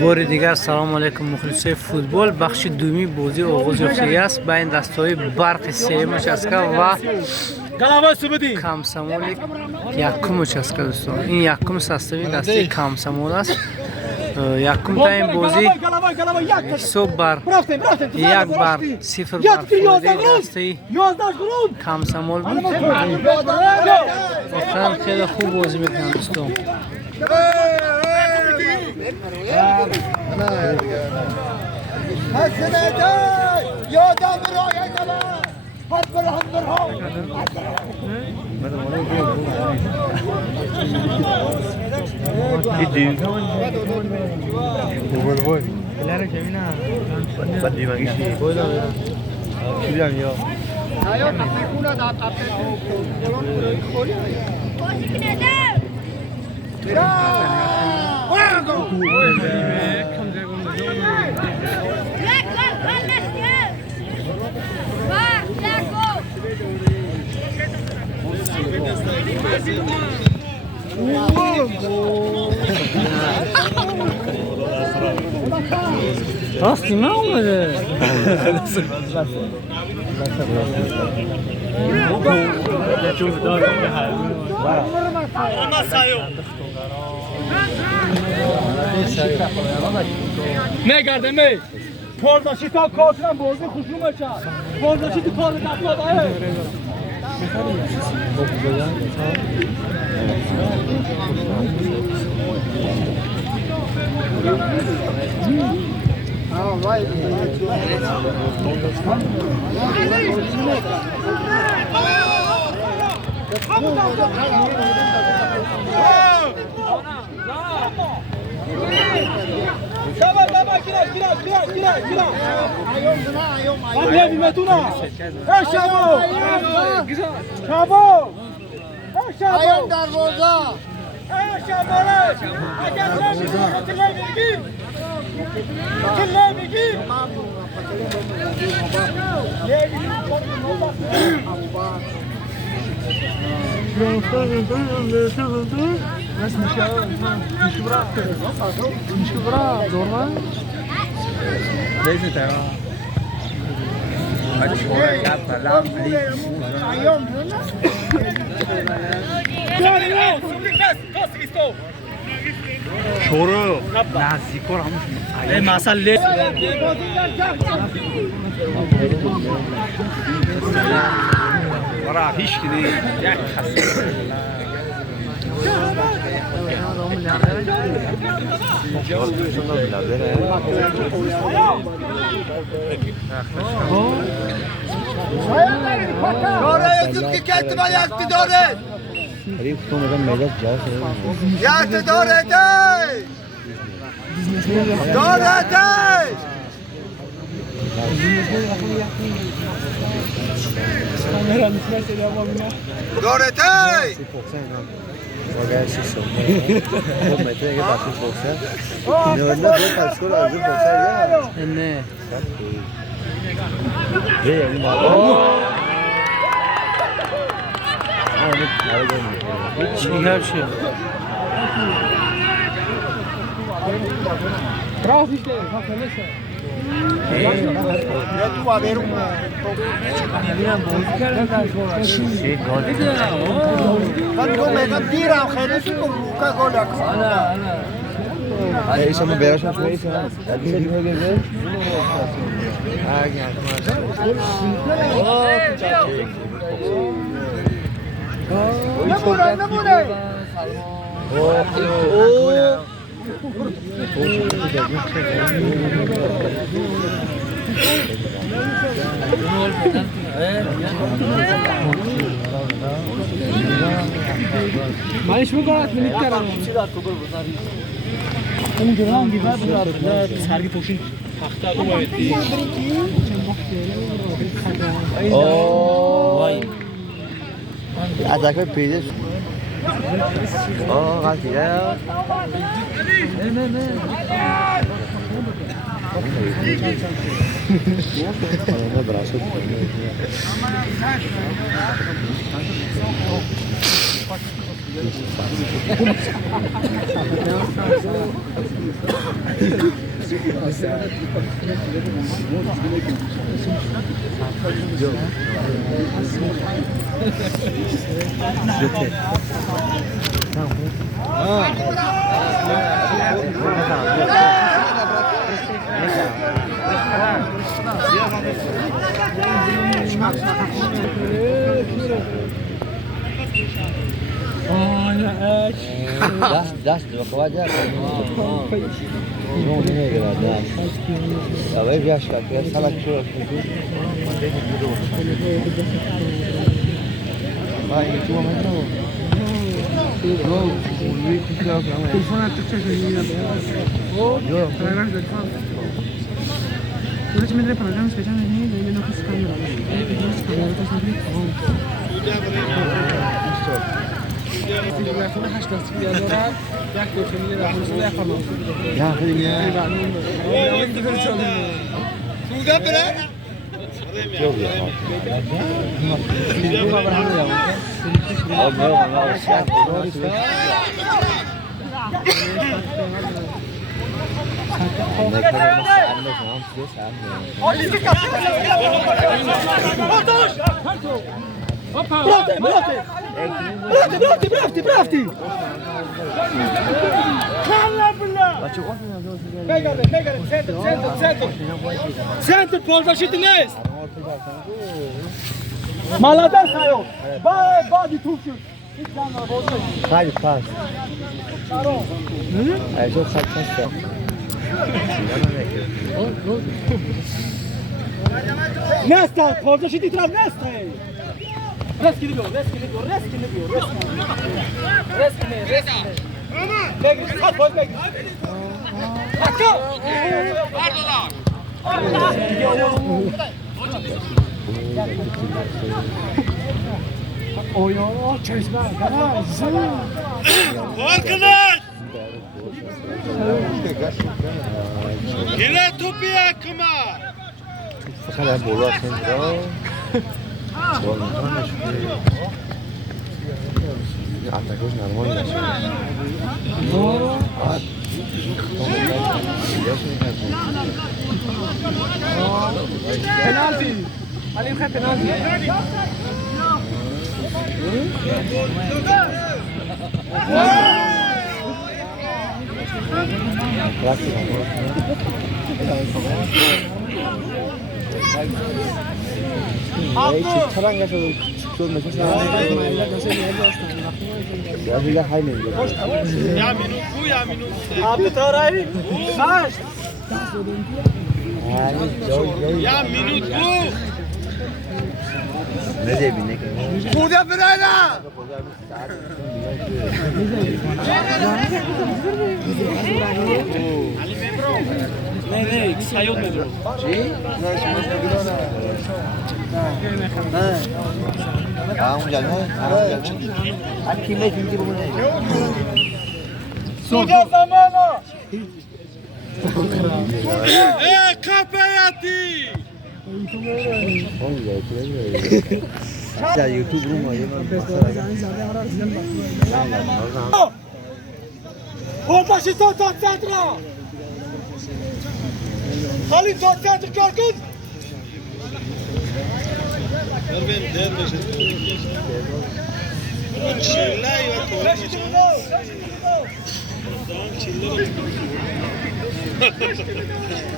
بار دیگر سلام علیکم مخلصای فوتبال. بخش دومی بازی آغاز یافتگی است بین دسته‌های برق سیم چسکه و کمسمول یکم چسکه دوستان. این یکم سستوی دسته کمسمول است. یکم تا این بازی حساب بر یک بر صفر بر فوزی دسته کمسمول بود. واقعا خیلی خوب بازی میکنن دوستان. راستی من اومده نگرده می پرداشی تا کارترم بازی خوشون بچه پرداشی تو کار دست داره شورو نزدیکار همون مسئله برای هیچ کنی یک داره یزید که کتبه یکتی داره قریب تو میگم میگه جاست یکتی داره دی داره دی داره دی واقعا سیستم خب میتونه که باشه بوکسر نه نه دو تا شور از بوکسر یا نه یه این چی هر چی ایشون بیاشون شوی است. مالش میکنه منیت کردم اون جرام دیوار بود سرگی توشین تخته تو باید دی وای اتاک پیدش قاطیه نه براسو دست بخواه جا نون نمیگرد دست اوه بیاش کرد که سلک شو این تو هم هستم تلفن تو چه شدی؟ Deci mi trebuie programul special de mine, de nu fost camera. De nu fost camera, trebuie să fie cam. Ya خیلی سودا بره çok ya. Abi ya sen برافتی خلا بالله بگرد سنتر پولداشیت نیست مالاده سایو بادی توپ شد خیلی پس ایجا خیلی پس نستا پولداشیتی طرف نستا رسکی نبیو بگیر خط باز بگیر حکا اویا چشمه Arkadaş! Yine topu yakma! فقط بولا سنجرا والله اعتقد نرمال نشه penaltı Ali خط penaltı چه ترنگ شد شد مثلا یا دیگه های نمیگه Abi tarayı kaç Ya minut bu! ne diye bindik Burada bire ne? Ne sayot metro همون جلمه کیمه فیلمی رو بونه Suca zamanı Kapayati! در یوتیوب رو مایه Kolbaşı tot centra Ali tot centra Korkut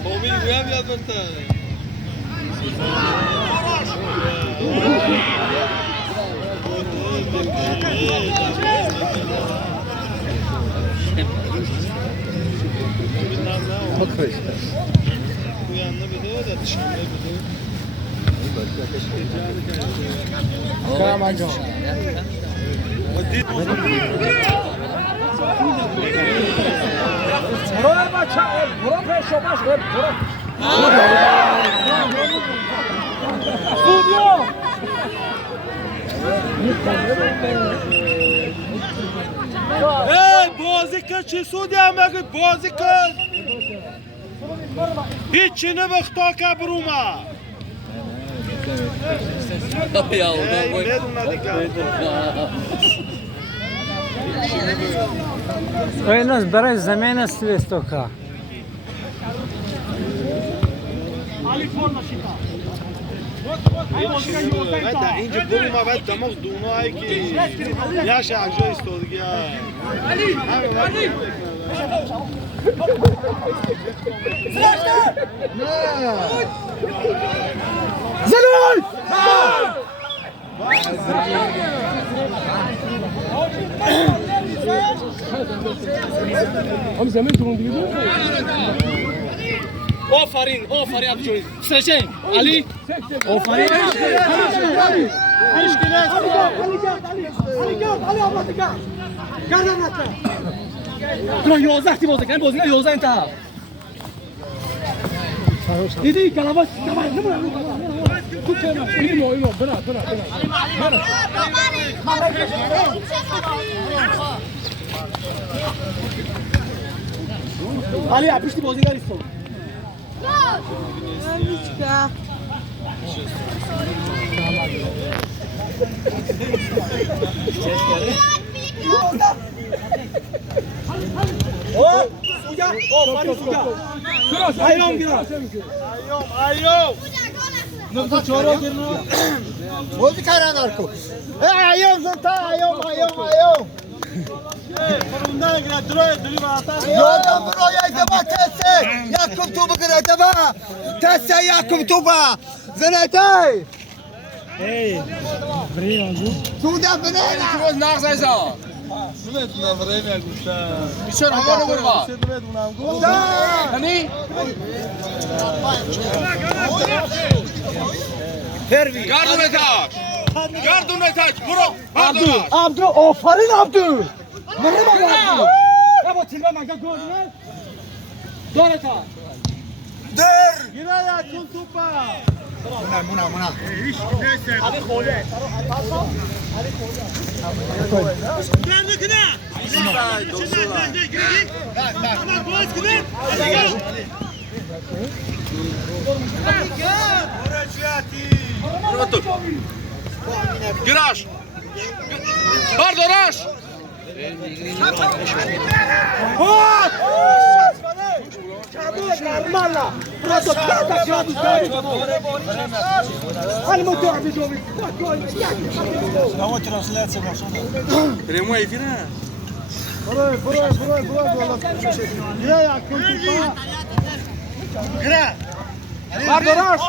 Homil güven ya banta. Bakır Bu yanına bir de da dışarıda bir de. Buraya bak Buraya peşo baş Buraya Studio بازی کن چی سودی هم بگی بازی کن هیچی نبختا که بروما Ya oradan koy. این از برای زمین است استوکا. علی فرلا شیتا. اینجا برو ما بعد دماغ دونایی که یاش اجا استودگی علی علی زلال هم زمین درون دیگه آفرین ابجوی سرچین علی آفرین برو 11 تی بازی کن بازی 11 انتها دیدی کلاوس تو چه اینو برا علی پشت بازیگر است ایام نقطه چهارو گرنا بازی کردن ارکو ایام زنتا ایام فرونده اگر دروی دلی باتا یادم برای دبا تسه یکم تو بگیره دبا تسه یکم تو با زنتای تو ده بنه روز ناقص ایسا نمیتونم برای میگوشتم بیشتر همانو بروا همین گردون اتاج برو عبدو آفرین عبدو منه مگه با تیمه مگه گل نه داره تا در گیره یا چون توپا مونا علی خوله گرد کنه گراش بارداراش Malla, prato tanta chiave stai. Al motore di giovi. Primo aí vira. برو Gire ya kuntupa. گره Bardorash.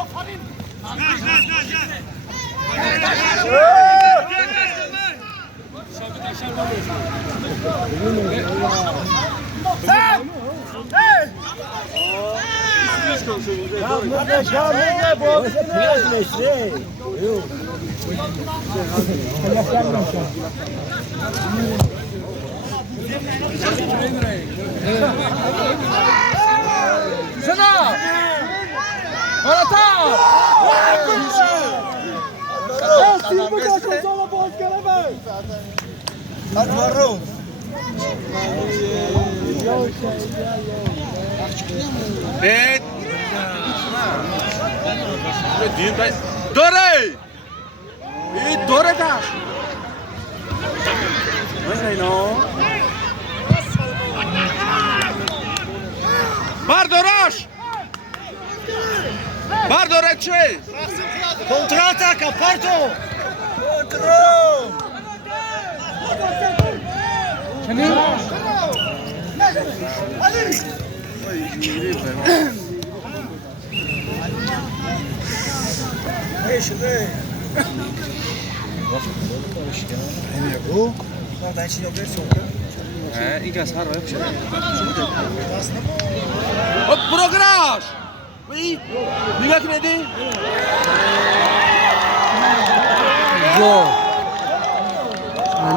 Zena! Barata! ادوارو Evet. Dore! Dore da! Bardorash! Bardorace! Контратака, Порто! Контрол! Hop prograş! Nigah nedi? گل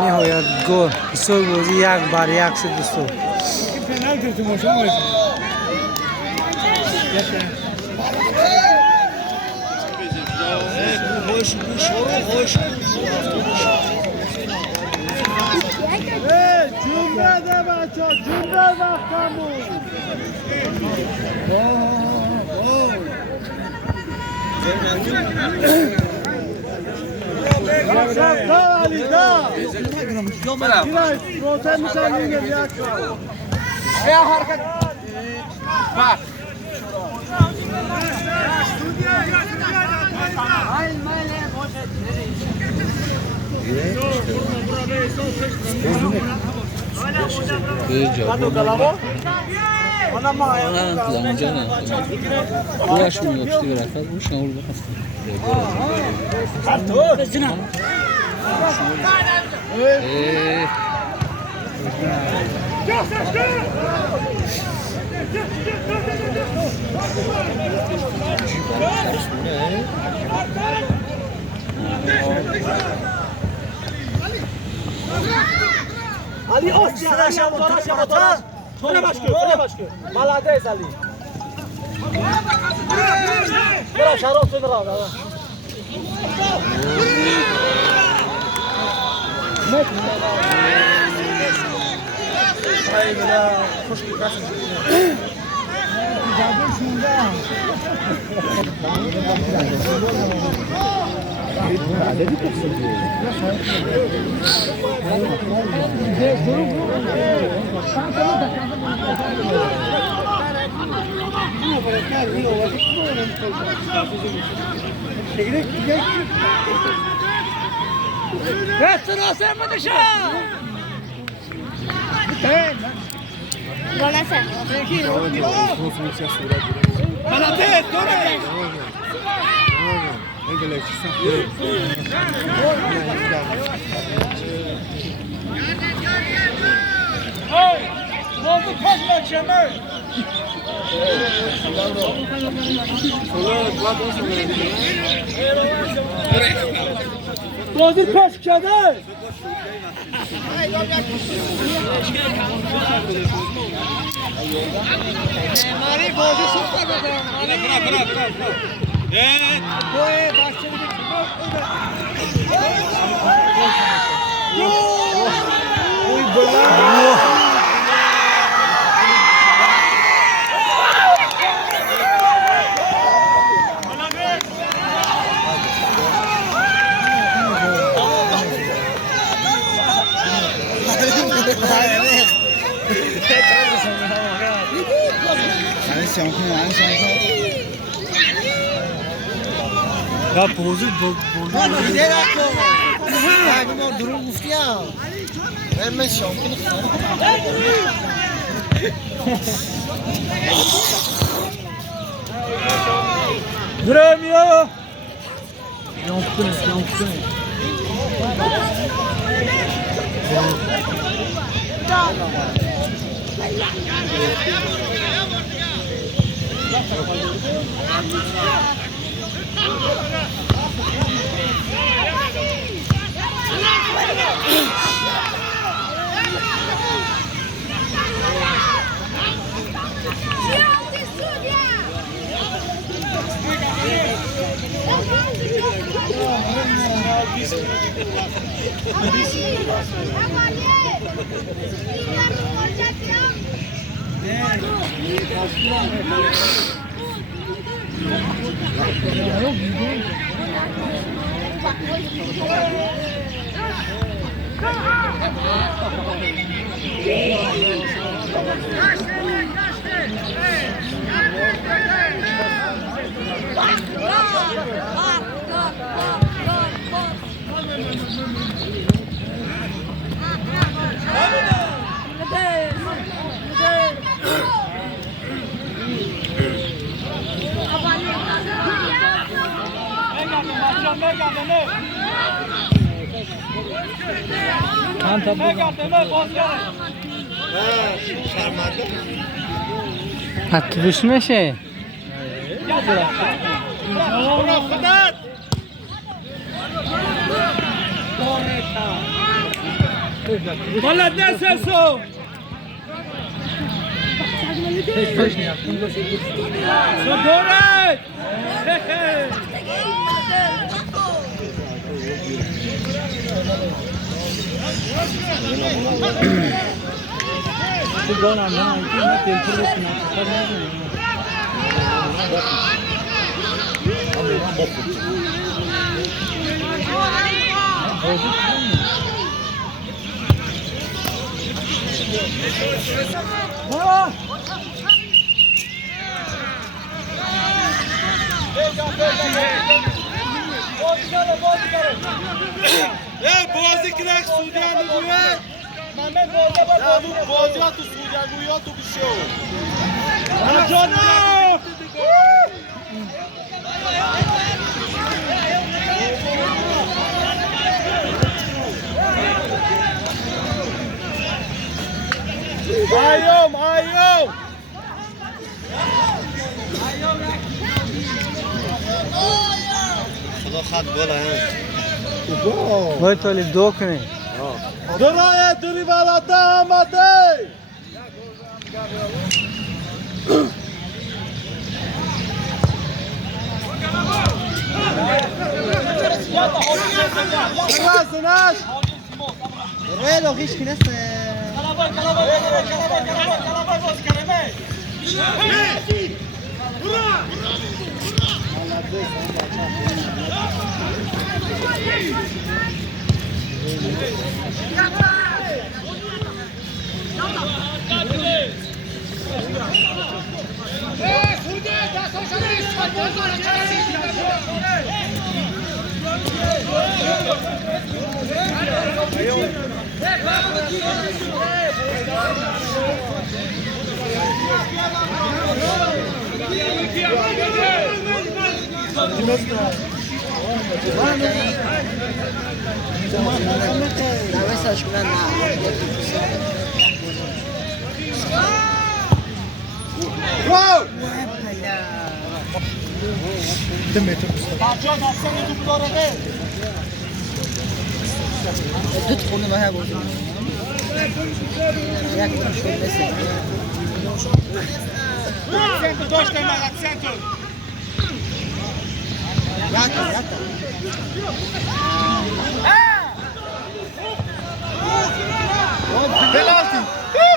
نهایت گل سوی بازی یک بر یک شد دوستو Cümlede bacı, cümle vaktamı. Ali Osman, Tone başkı. Malades Ali. Bura şarap söndür abi. Bozdur peş kağıdı. Mari bozdur süper be. Bırak. Evet. Boye başladı. Oy bela. Ya bozu Gider aklı. Abi o durum mufti ya. Ben şampiyonu. Durmuyor. Yaptın. Hatırlıyorsun mu şey? Молодец, Сесо! Содорай! بازی کنه سودیان میگوید بازی ها تو سودیان گویا تو بشو ایوم خدا خط گل باید تولی دو کنی درای دوری بالاده آمده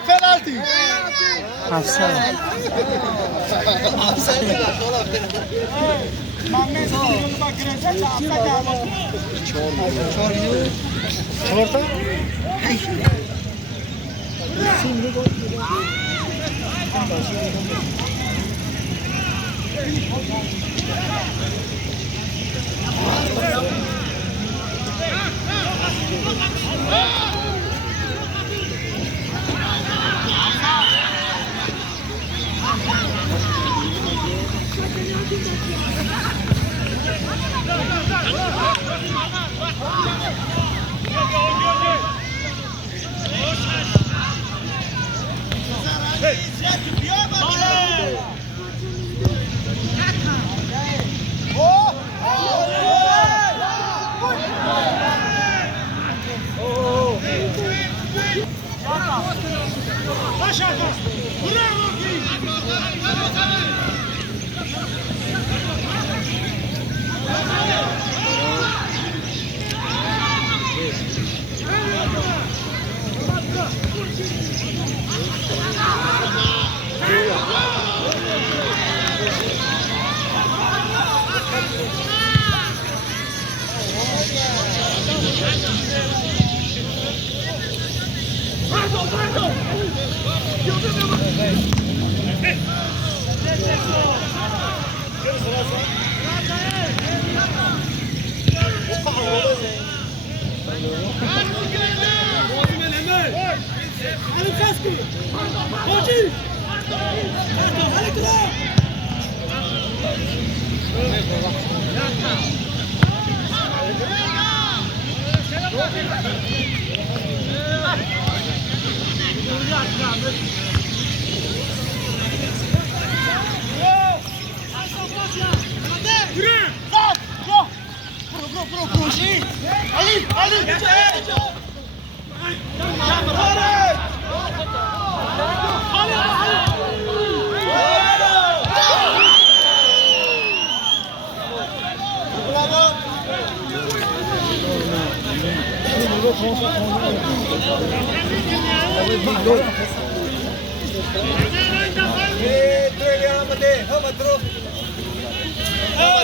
penalty افسر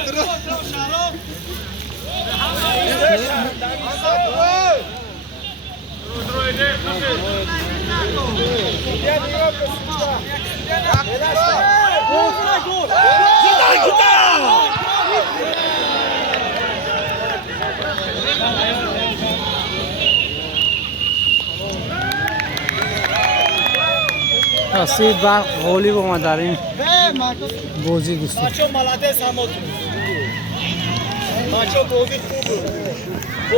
Terus راستی برق غالی با ما در این بازی دوستان. بچه ملده سماتون بچه بازی خوب